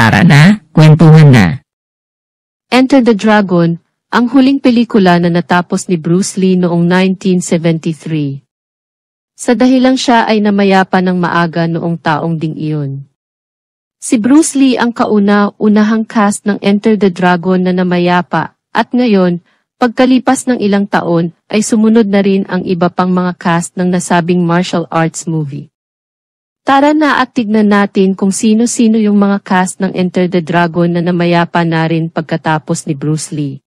Tara na, kwentuhan na. Enter the Dragon, ang huling pelikula na natapos ni Bruce Lee noong 1973. Sa dahilang siya ay namayapa ng maaga noong taong ding iyon. Si Bruce Lee ang kauna-unahang cast ng Enter the Dragon na namayapa, at ngayon, pagkalipas ng ilang taon, ay sumunod na rin ang iba pang mga cast ng nasabing martial arts movie. Tara na at tignan natin kung sino-sino yung mga cast ng Enter the Dragon na namayapa na rin pagkatapos ni Bruce Lee.